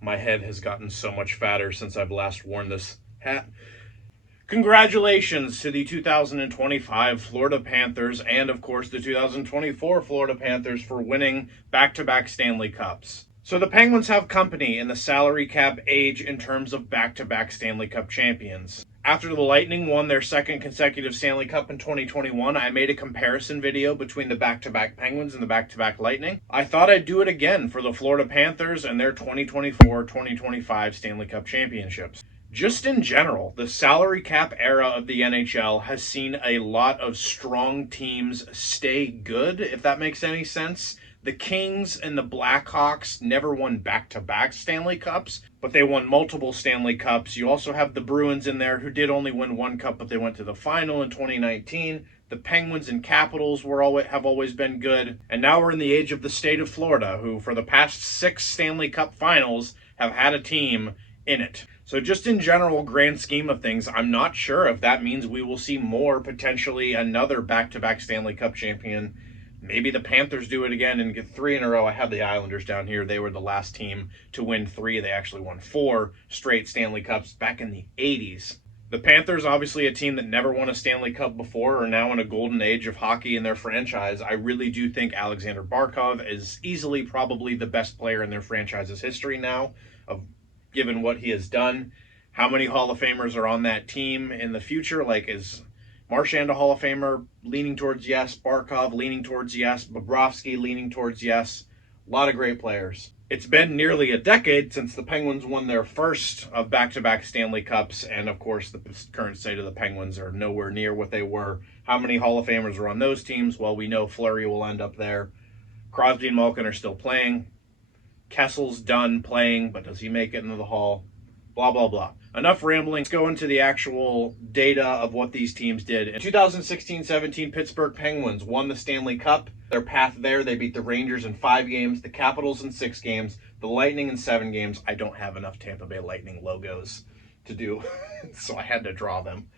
My head has gotten so much fatter since I've last worn this hat. Congratulations to the 2025 Florida Panthers and, of course, the 2024 Florida Panthers for winning back-to-back Stanley Cups. So the Penguins have company in the salary cap age in terms of back-to-back Stanley Cup champions. After the Lightning won their second consecutive Stanley Cup in 2021, I made a comparison video between the back-to-back Penguins and the back-to-back Lightning. I thought I'd do it again for the Florida Panthers and their 2024-2025 Stanley Cup championships. Just in general, the salary cap era of the NHL has seen a lot of strong teams stay good, if that makes any sense. The Kings and the Blackhawks never won back-to-back Stanley Cups, but they won multiple Stanley Cups. You also have the Bruins in there who did only win one cup, but they went to the final in 2019. The Penguins and Capitals have always been good. And now we're in the age of the state of Florida, who for the past 6 Stanley Cup finals have had a team in it. So just in general, grand scheme of things, I'm not sure if that means we will see more, potentially another back-to-back Stanley Cup champion. Maybe the Panthers do it again and get 3 in a row. I have the Islanders down here. They were the last team to win 3. They actually won 4 straight Stanley Cups back in the 80s. The Panthers, obviously a team that never won a Stanley Cup before, are now in a golden age of hockey in their franchise. I really do think Alexander Barkov is easily probably the best player in their franchise's history now, given what he has done. How many Hall of Famers are on that team in the future? Like, is Marchand a Hall of Famer? Leaning towards yes. Barkov leaning towards yes. Bobrovsky leaning towards yes. A lot of great players. It's been nearly a decade since the Penguins won their first of back-to-back Stanley Cups, and of course the current state of the Penguins are nowhere near what they were. How many Hall of Famers are on those teams? Well, we know Fleury will end up there. Crosby and Malkin are still playing. Kessel's done playing, but does he make it into the Hall? Blah, blah, blah. Enough rambling. Let's go into the actual data of what these teams did. In 2016-17, Pittsburgh Penguins won the Stanley Cup. Their path there, they beat the Rangers in 5 games, the Capitals in 6 games, the Lightning in 7 games. I don't have enough Tampa Bay Lightning logos to do, so I had to draw them.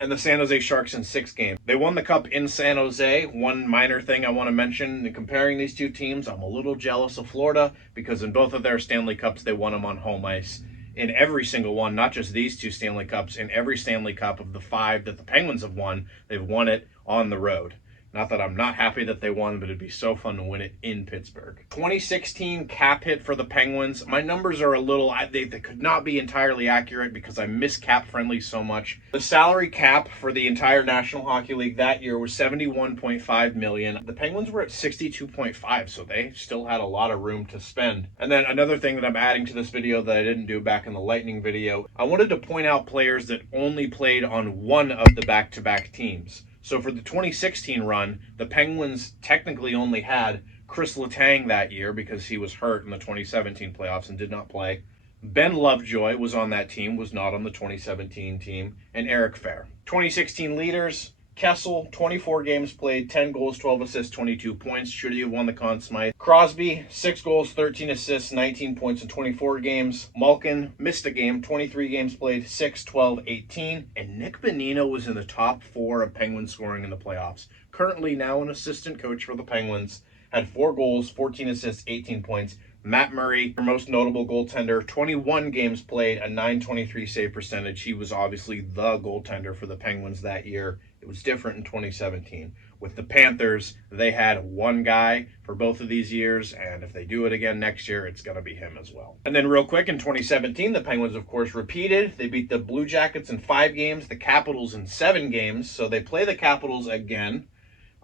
And the San Jose Sharks in 6 games. They won the Cup in San Jose. One minor thing I want to mention in comparing these two teams, I'm a little jealous of Florida because in both of their Stanley Cups, they won them on home ice. In every single one, not just these 2 Stanley Cups, in every Stanley Cup of the 5 that the Penguins have won, they've won it on the road. Not that I'm not happy that they won, but it'd be so fun to win it in Pittsburgh. 2016 cap hit for the Penguins. My numbers are a little, they could not be entirely accurate because I miss cap friendly so much. The salary cap for the entire National Hockey League that year was $71.5 million. The Penguins were at $62.5, so they still had a lot of room to spend. And then another thing that I'm adding to this video that I didn't do back in the Lightning video, I wanted to point out players that only played on one of the back-to-back teams. So for the 2016 run, the Penguins technically only had Chris Letang that year because he was hurt in the 2017 playoffs and did not play. Ben Lovejoy was on that team, was not on the 2017 team, and Eric Fair. 2016 leaders, Kessel, 24 games played, 10 goals, 12 assists, 22 points. Should he have won the Conn Smythe? Crosby, 6 goals, 13 assists, 19 points in 24 games. Malkin missed a game, 23 games played, 6, 12, 18. And Nick Bonino was in the top 4 of Penguins scoring in the playoffs. Currently now an assistant coach for the Penguins. Had 4 goals, 14 assists, 18 points. Matt Murray, our most notable goaltender, 21 games played, a .923 save percentage. He was obviously the goaltender for the Penguins that year. It was different in 2017. With the Panthers, they had one guy for both of these years, and if they do it again next year, it's going to be him as well. And then real quick, in 2017, the Penguins, of course, repeated. They beat the Blue Jackets in 5 games, the Capitals in 7 games, so they play the Capitals again.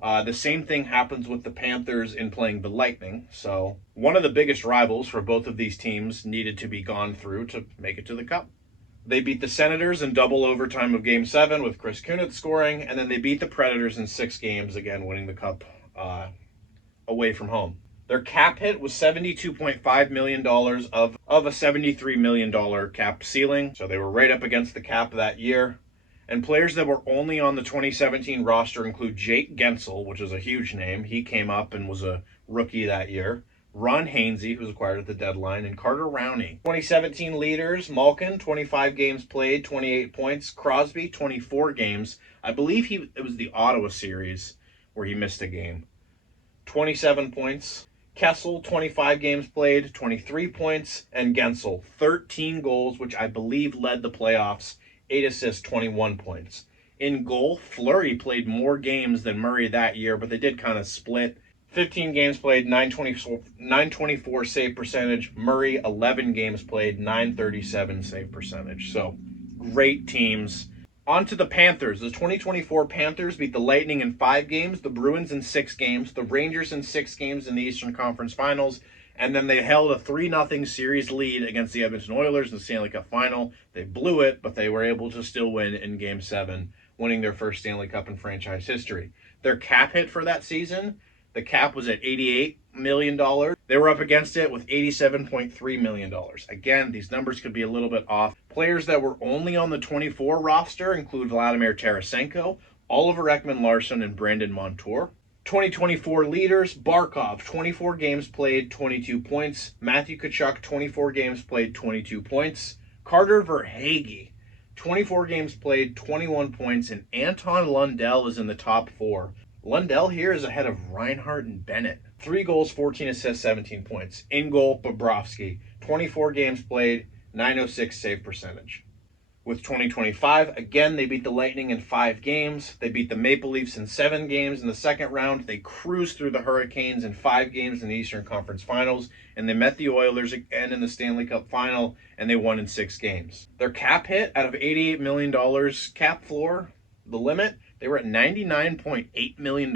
The same thing happens with the Panthers in playing the Lightning. So one of the biggest rivals for both of these teams needed to be gone through to make it to the Cup. They beat the Senators in double overtime of Game 7 with Chris Kunitz scoring, and then they beat the Predators in 6 games, again winning the Cup away from home. Their cap hit was $72.5 million of a $73 million cap ceiling, so they were right up against the cap that year. And players that were only on the 2017 roster include Jake Gensel, which is a huge name. He came up and was a rookie that year. Ron Hainsey, who was acquired at the deadline, and Carter Rowney. 2017 leaders, Malkin, 25 games played, 28 points. Crosby, 24 games. I believe it was the Ottawa series where he missed a game. 27 points. Kessel, 25 games played, 23 points, and Gensel, 13 goals, which I believe led the playoffs, 8 assists, 21 points. In goal, Fleury played more games than Murray that year, but they did kind of split. 15 games played, 924 save percentage. Murray, 11 games played, 937 save percentage. So, great teams. On to the Panthers. The 2024 Panthers beat the Lightning in 5 games, the Bruins in 6 games, the Rangers in 6 games in the Eastern Conference Finals, and then they held a 3-0 series lead against the Edmonton Oilers in the Stanley Cup Final. They blew it, but they were able to still win in Game 7, winning their first Stanley Cup in franchise history. Their cap hit for that season, the cap was at $88 million. They were up against it with $87.3 million. Again, these numbers could be a little bit off. Players that were only on the 24 roster include Vladimir Tarasenko, Oliver Ekman-Larsson, and Brandon Montour. 2024 leaders, Barkov, 24 games played, 22 points. Matthew Tkachuk, 24 games played, 22 points. Carter Verhaeghe, 24 games played, 21 points. And Anton Lundell is in the top 4. Lundell here is ahead of Reinhart and Bennett. 3 goals, 14 assists, 17 points. In goal, Bobrovsky, 24 games played, 906 save percentage. With 2025, again, they beat the Lightning in 5 games. They beat the Maple Leafs in 7 games in the second round. They cruised through the Hurricanes in 5 games in the Eastern Conference Finals. And they met the Oilers again in the Stanley Cup Final, and they won in 6 games. Their cap hit out of $88 million cap floor, the limit, they were at $99.8 million.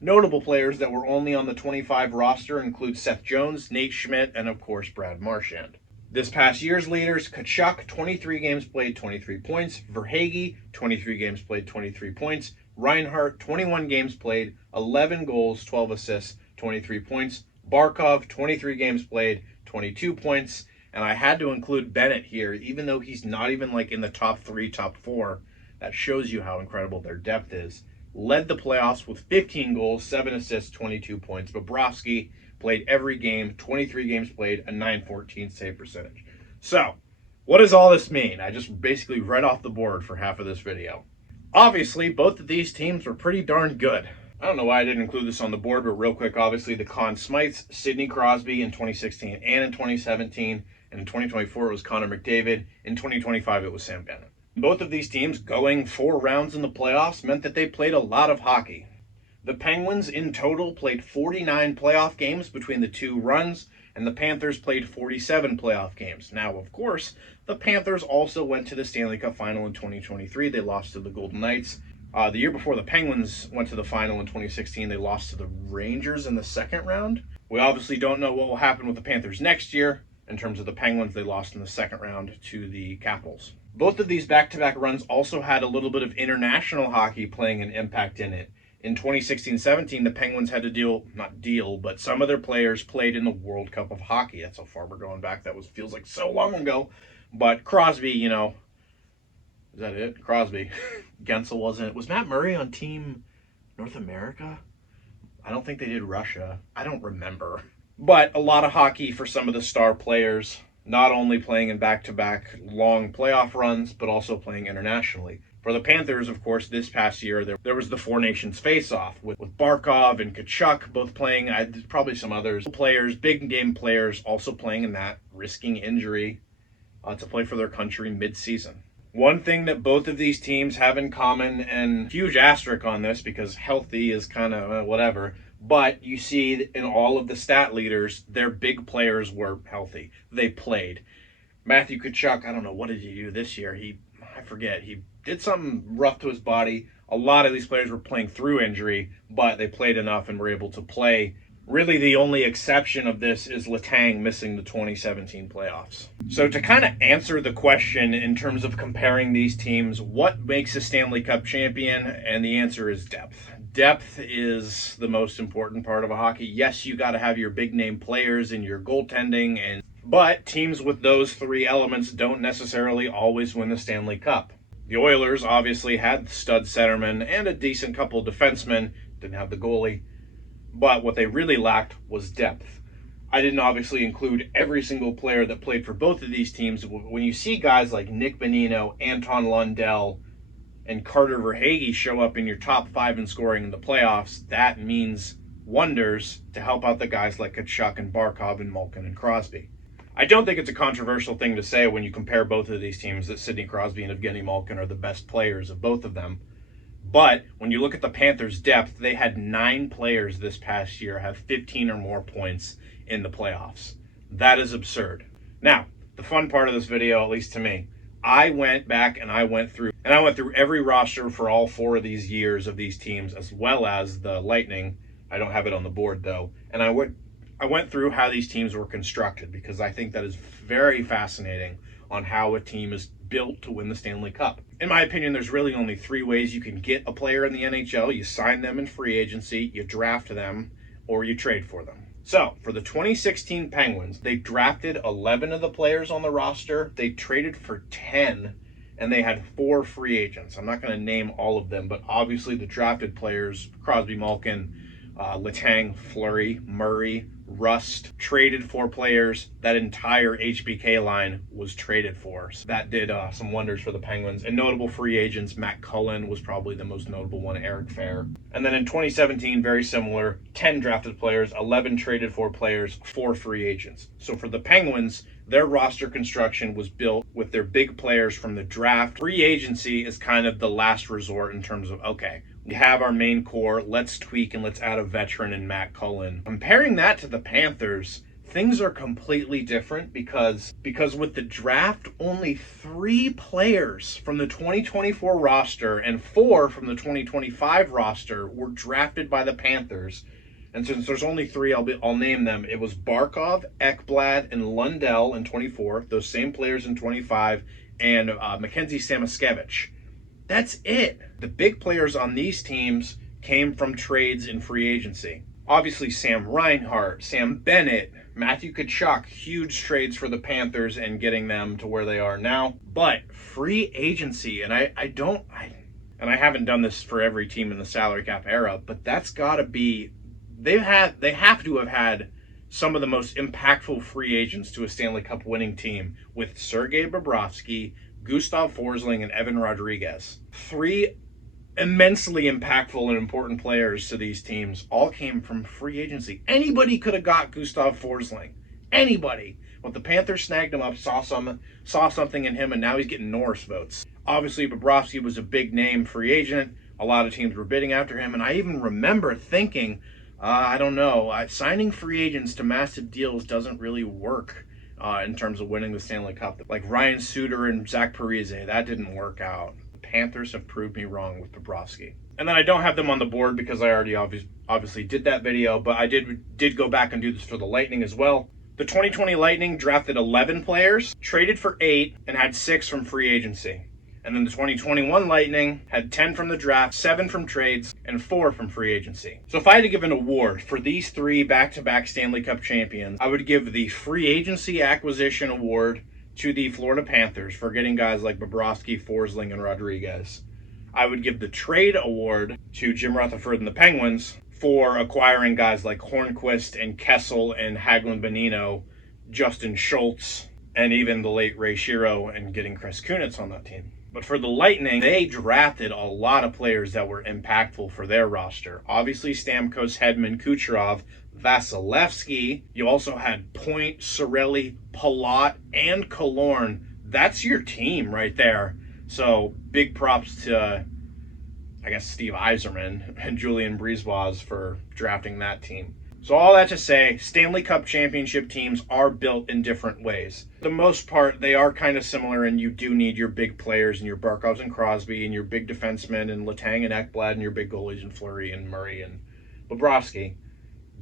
Notable players that were only on the 25 roster include Seth Jones, Nate Schmidt, and of course Brad Marchand. This past year's leaders, Tkachuk, 23 games played, 23 points. Verhaeghe, 23 games played, 23 points. Reinhart, 21 games played, 11 goals, 12 assists, 23 points. Barkov, 23 games played, 22 points. And I had to include Bennett here, even though he's not even like in the top 3, top 4. That shows you how incredible their depth is. Led the playoffs with 15 goals, 7 assists, 22 points. Bobrovsky played every game, 23 games played, a .914 save percentage. So, what does all this mean? I just basically read off the board for half of this video. Obviously, both of these teams were pretty darn good. I don't know why I didn't include this on the board, but real quick, obviously the Conn Smythes, Sidney Crosby in 2016 and in 2017. And in 2024, it was Connor McDavid. In 2025, it was Sam Bennett. Both of these teams going 4 rounds in the playoffs meant that they played a lot of hockey. The Penguins in total played 49 playoff games between the 2 runs, and the Panthers played 47 playoff games. Now, of course, the Panthers also went to the Stanley Cup Final in 2023. They lost to the Golden Knights. The year before the Penguins went to the final in 2016, they lost to the Rangers in the second round. We obviously don't know what will happen with the Panthers next year. In terms of the Penguins, they lost in the second round to the Capitals. Both of these back-to-back runs also had a little bit of international hockey playing an impact in it. In 2016-17, the Penguins had to but some of their players played in the World Cup of Hockey. That's how far we're going back. That feels like so long ago. But Crosby, is that it? Crosby. Gensel wasn't. Was Matt Murray on Team North America? I don't think they did Russia. I don't remember. But a lot of hockey for some of the star players, not only playing in back-to-back long playoff runs, but also playing internationally. For the Panthers, of course, this past year, there was the Four Nations face-off with Barkov and Tkachuk both playing, probably some others, players, big game players, also playing in that, risking injury to play for their country mid-season. One thing that both of these teams have in common, and huge asterisk on this because healthy is kind of whatever, but you see in all of the stat leaders, their big players were healthy. They played. Matthew Tkachuk, I don't know, what did he do this year? I forget. He did something rough to his body. A lot of these players were playing through injury, but they played enough and were able to play. Really, the only exception of this is Letang missing the 2017 playoffs. So to kind of answer the question in terms of comparing these teams, what makes a Stanley Cup champion? And the answer is depth. Depth is the most important part of a hockey. Yes, you got to have your big name players and your goaltending, but teams with those 3 elements don't necessarily always win the Stanley Cup. The Oilers obviously had stud centermen and a decent couple of defensemen, didn't have the goalie, but what they really lacked was depth. I didn't obviously include every single player that played for both of these teams. When you see guys like Nick Bonino, Anton Lundell, and Carter Verhaeghe show up in your top 5 in scoring in the playoffs, that means wonders to help out the guys like Kachuk and Barkov and Malkin and Crosby. I don't think it's a controversial thing to say when you compare both of these teams that Sidney Crosby and Evgeny Malkin are the best players of both of them. But when you look at the Panthers' depth, they had 9 players this past year have 15 or more points in the playoffs. That is absurd. Now, the fun part of this video, at least to me, I went back and I went through every roster for all 4 of these years of these teams, as well as the Lightning. I don't have it on the board though. And I went through how these teams were constructed, because I think that is very fascinating on how a team is built to win the Stanley Cup. In my opinion, there's really only 3 ways you can get a player in the NHL. You sign them in free agency, you draft them, or you trade for them. So, for the 2016 Penguins, they drafted 11 of the players on the roster. They traded for 10, and they had 4 free agents. I'm not going to name all of them, but obviously the drafted players, Crosby, Malkin, Letang, Fleury, Murray, Rust, traded 4 players. That entire HBK line was traded for. So that did some wonders for the Penguins. And notable free agents, Matt Cullen was probably the most notable one, Eric Fair. And then in 2017, very similar, 10 drafted players, 11 traded for players, 4 free agents. So for the Penguins, their roster construction was built with their big players from the draft. Free agency is kind of the last resort in terms of, okay, we have our main core, let's tweak and let's add a veteran in Matt Cullen. Comparing that to the Panthers, things are completely different because with the draft, only 3 players from the 2024 roster and 4 from the 2025 roster were drafted by the Panthers. And since there's only 3, I'll name them. It was Barkov, Ekblad, and Lundell in 24, those same players in 25, and Mackenzie Samoskevich. That's it. The big players on these teams came from trades in free agency. Obviously, Sam Reinhart, Sam Bennett, Matthew Tkachuk, huge trades for the Panthers and getting them to where they are now. But free agency, and I haven't done this for every team in the salary cap era, but that's got to be, they have to have had some of the most impactful free agents to a Stanley Cup winning team with Sergei Bobrovsky, Gustav Forsling, and Evan Rodriguez. 3 immensely impactful and important players to these teams all came from free agency. Anybody could have got Gustav Forsling. Anybody. But the Panthers snagged him up, saw something in him, and now he's getting Norris votes. Obviously, Bobrovsky was a big name free agent. A lot of teams were bidding after him, and I even remember thinking, I don't know, signing free agents to massive deals doesn't really work in terms of winning the Stanley Cup. Like Ryan Suter and Zach Parise, that didn't work out. The Panthers have proved me wrong with Bobrovsky. And then I don't have them on the board because I already obviously did that video, but I did go back and do this for the Lightning as well. The 2020 Lightning drafted 11 players, traded for 8, and had 6 from free agency. And then the 2021 Lightning had 10 from the draft, 7 from trades, and 4 from free agency. So if I had to give an award for these 3 back-to-back Stanley Cup champions, I would give the free agency acquisition award to the Florida Panthers for getting guys like Bobrovsky, Forsling, and Rodriguez. I would give the trade award to Jim Rutherford and the Penguins for acquiring guys like Hornquist and Kessel and Hagelin-Bonino, Justin Schultz, and even the late Ray Shero, and getting Chris Kunitz on that team. But for the Lightning, they drafted a lot of players that were impactful for their roster. Obviously, Stamkos, Hedman, Kucherov, Vasilevsky. You also had Point, Cirelli, Palat, and Killorn. That's your team right there. So big props to, I guess, Steve Yzerman and Julian Brisebois for drafting that team. So all that to say, Stanley Cup championship teams are built in different ways. For the most part, they are kind of similar, and you do need your big players and your Barkovs and Crosby and your big defensemen and Letang and Ekblad and your big goalies and Fleury and Murray and Bobrovsky.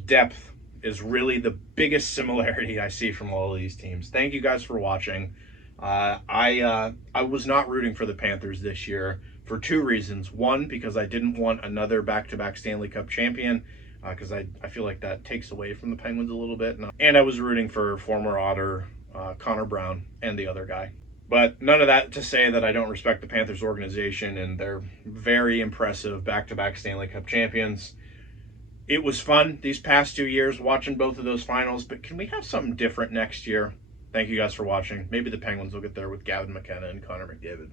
Depth is really the biggest similarity I see from all of these teams. Thank you guys for watching. I was not rooting for the Panthers this year for 2 reasons. One, because I didn't want another back-to-back Stanley Cup champion, because I feel like that takes away from the Penguins a little bit. And I was rooting for former Otter, Connor Brown, and the other guy. But none of that to say that I don't respect the Panthers organization, and they're very impressive back-to-back Stanley Cup champions. It was fun these past 2 years watching both of those finals, but can we have something different next year? Thank you guys for watching. Maybe the Penguins will get there with Gavin McKenna and Connor McDavid.